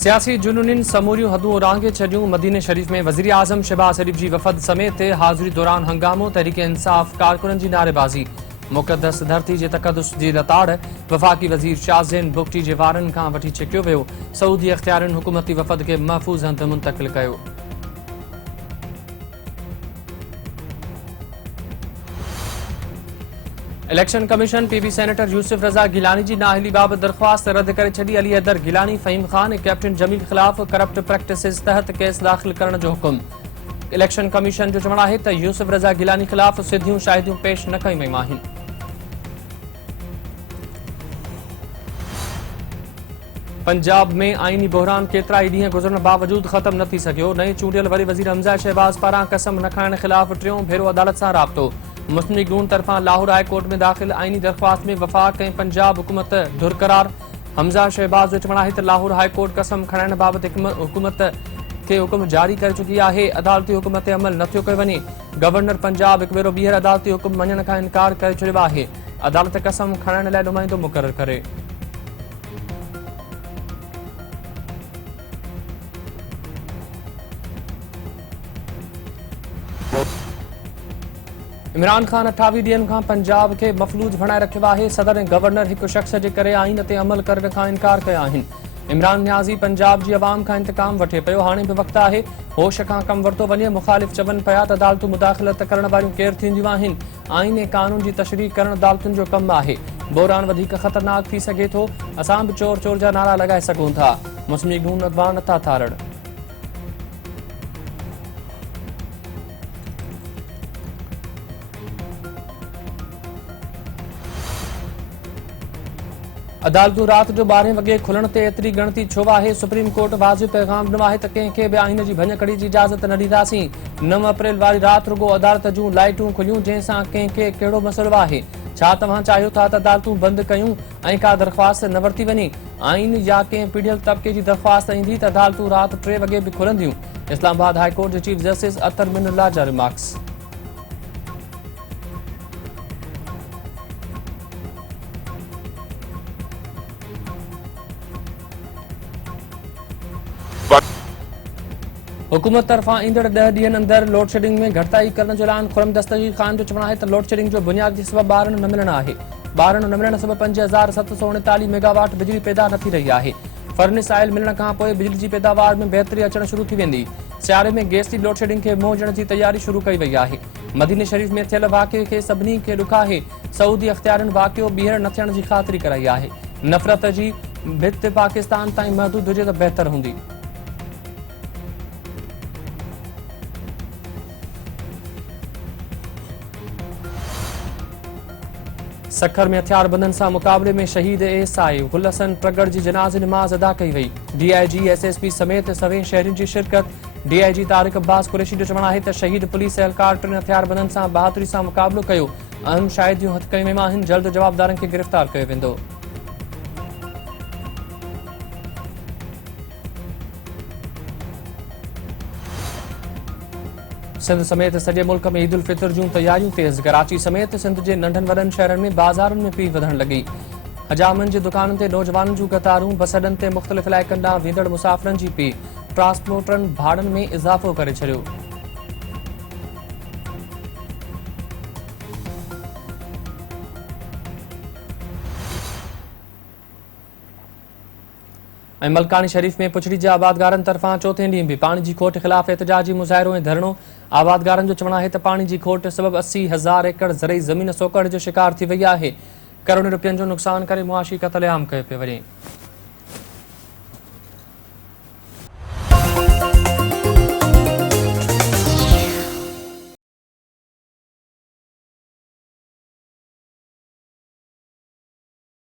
सियासी जुनून समूरियूं हदूं उरांगे छॾियूं। मदीने शरीफ में वज़ीर आज़म शहबाज शरीफ जी वफ़द समेत हाज़िरी दौरान हंगामो, तहरीक इंसाफ कारकुननि जी नारेबाज़ी। मुक़दस धरती जे तक़दुस जी लताड़ वफ़ाक़ी वज़ीर शाज़ेन बुगटी जे वारनि खां वठी छिकियो वियो। सऊदी अख़्तियारनि हुकूमती वफ़द खे महफ़ूज़ हंधि मुंतक़िल कयो। इलेक्शन कमीशन पीबी सेनेटर यूसुफ रज़ा गिलानी जी नाअहली बाबत दरख्वास्त रद्द करे छॾी। अली हैदर गिलानी, फ़हीम ख़ान ऐं कैप्टन जमील ख़िलाफ़ करप्ट प्रैक्टिसिस तहत केस दाख़िल करण जो हुकुम। इलेक्शन कमीशन जो चवणु आहे त यूसुफ रज़ा गिलानी ख़िलाफ़ सिधियूं शाहिदियूं पेश न कयूं वयूं आहिनि। पंजाब में आईनी बहरान केतिरा ई ॾींहं गुज़रण बावजूद ख़त्म न थी सघियो। नई चूंडियल वरी वज़ीर हमज़ा शहबाज पारां कसम न खाइण ख़िलाफ़ टियों भेरो अदालत सां राब्तो। मुस्लिम लीग नून तरफ़ां लाहौर हाई कोर्ट में दाख़िल आईनी दरख़्वास्त में वफ़ाक़ ऐं पंजाब हुकूमत धुर करार। हमज़ा शहबाज जो चवणु आहे त लाहौर हाई कोर्ट कसम खणाइण बाबति हुकूमत खे हुकुम जारी करे चुकी आहे। अदालती हुकुम ते अमल नथो कयो वञे। गवर्नर पंजाब हिकु भेरो ॿीहर अदालती हुकुम मञण खां इनकार करे छॾियो आहे। अदालत कसम खणाइण लाइ नुमाइंदो मुक़ररु करे। इमरान खान 28 ॾींहनि खां पंजाब खे मफ़लूज बणाए रखियो आहे। सदर ऐं गवर्नर हिकु शख़्स जे करे आईन ते अमल करण खां इनकार कया आहिनि। इमरान न्याज़ी पंजाब जी अवाम खां इंतकाम वठे पियो। हाणे बि वक़्तु आहे होश खां कमु वरितो वञे। मुख़ालिफ़ चवनि पिया त अदालतूं मुदाख़लत करण वारियूं केरु थींदियूं आहिनि। आईन ऐं कानून जी तशरीह करण अदालतुनि जो कमु आहे। बहरान वधीक ख़तरनाक थी सघे थो। असां बि चोर चोर जा नारा लॻाए सघूं था। मुस्लिम लीग नून अॻवान नथा थारण। अदालतूं राति जो 12 वॻे खुलण ते एतिरी ॻणती छो आहे? सुप्रीम कोर्ट वाज़िब पैगाम ॾिनो आहे त कंहिंखे बि आईन जी भञकड़ी जी इजाज़त न ॾींदासीं। 9 अप्रैल वारी राति रुॻो अदालत जूं लाइटूं खुलियूं, जंहिंसां कंहिंखे कहिड़ो मसइलो आहे? छा तव्हां चाहियो था त अदालतूं बंदि कयूं ऐं का दरख़्वास्त न वरिती वञे? आईन या कंहिं पीढ़ियल तबिके जी दरख़्वास्त ईंदी त अदालतूं राति 3 वॻे बि खुलंदियूं। इस्लामाबाद हाई कोर्ट जे चीफ जस्टिस अतर मिनुल्लाह जा रिमार्क्स। हुकूमत तरफ़ां ईंदड़ 10 ॾींहनि अंदरि लोड शेडिंग में घटिताई करण जो ऐलान। खुरम दस्तगीर ख़ान जो चवणु आहे त लोड शेडिंग जो बुनियादी सबबु ॿारनि न मिलण आहे। ॿारनि न मिलण सबबु 5739 मेगावाट बिजली पैदा न थी रही आहे। फर्नेस आयल मिलण खां पोइ बिजली जी पैदावार में बहितरी अचणु शुरू थी वेंदी। सियारे में गैस जी लोड शेडिंग खे मुंहुं ॾियण जी तयारी शुरू कई वई आहे। मदीने शरीफ में थियल वाक़िए खे सभिनी खे ॾुख आहे। सऊदी अख़्तियारनि वाक़ियो ॿीहर न थियण जी ख़ातिरी कराई आहे। नफ़रत जी भित पाकिस्तान ताईं महदूद हुजे त बहितर हूंदी। सखर में हथियारबंदनि सां मुक़ाबले में शहीद एएसआई गुल हसन प्रगड़ जी जनाज़े निमाज़ अदा कई वई। डीआईजी एसएसपी समेत सवें शहरियुनि जी शिरकत। डीआईजी तारिक अब्बास कुरैशी जो चवणु आहे त शहीद पुलिस एहलकार 3 हथियारबंदनि सां बहादुरी सां मुक़ाबलो कयो। अहम शाहिदियूं हथ कयूं वयूं आहिनि। जल्द जवाबदारनि खे गिरफ़्तार कयो वेंदो। सिंध समेत सॼे मुल्क में ईद उल फितर जूं तयारियूं तेज़। कराची समेत सिंध जे नंढनि वॾनि शहरनि में बाज़ारुनि में भीड़ वधण लॻी। हजामनि जी दुकानुनि ते नौजवाननि जूं क़तारूं। बस अॾनि ते मुख़्तलिफ़ इलाइक़नि ॾांहुं वेंदड़ मुसाफ़िरनि जी भीड़। ट्रांसपोर्टरनि भाड़नि में इज़ाफ़ो करे छॾियो। ऐं मलकानी शरीफ में पुछड़ी जे आबादगारनि तरफ़ां चौथे ॾींहुं बि पाणी जी खोट ख़िलाफ़ एहतजाजी मुज़ाहिरो ऐं धरणो। आबादगारनि जो चवणु आहे त पाणी जी खोट सबबु 80,000 एकड़ ज़रई ज़मीन सोकड़ जो शिकार थी वई आहे। करोड़नि रुपयनि जो नुक़सान करे मुआशी क़त्लेआम कयो पियो वञे।